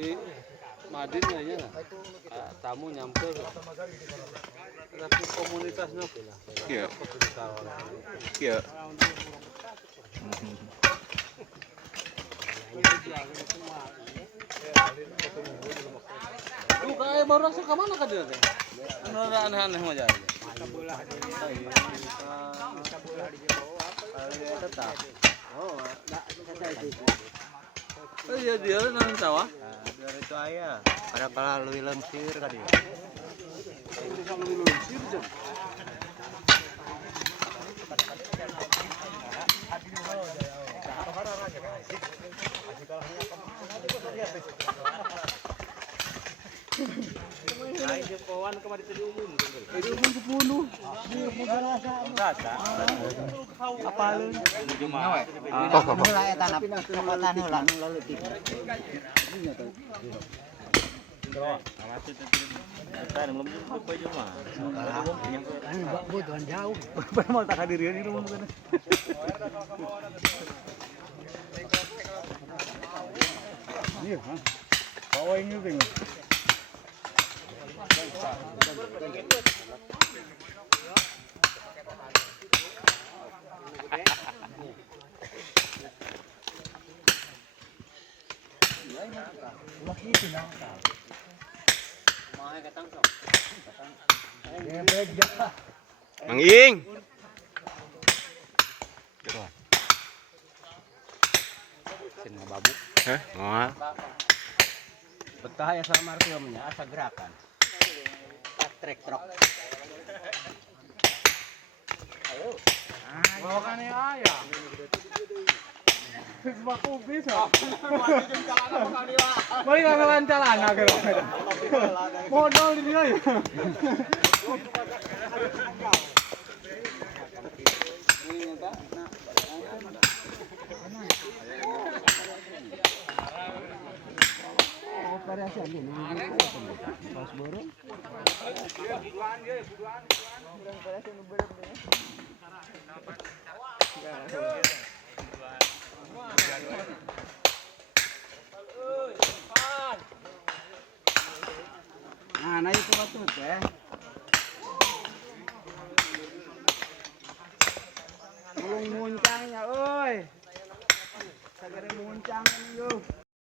di Madin aja lah. Tamu nyampe. Tapi komunitasnya pula. Iya. Iya. Lu kayak baru masuk ke mana kan dia teh? Aneh-aneh mah jadi. Tetap. Oh, enggak selesai itu. Oh iya dia nanti sawah. Biar itu ayah. Ada kala lebih lensir kan dia. Kawan kemarin tadi umum. Tadi umum 10. Apa lu? Heula eta na cokotan heula nu leutik. Jauh. Mau tak hadirian itu bukan. Iya, ha. Bawa ini bingung. Mang Ing. Sin mababuk. Hah? Oh. Betah ya sama artinya asa gerakan. Trek trok. Ayo. Bawakan ayah. Sebaku bisa. Balik ngalawan calana gitu. Modal di dia ya. Variasi ini pas burung. Nah, itu patut ya. Mulung muncangnya, oi. Sagare muncang ini yo.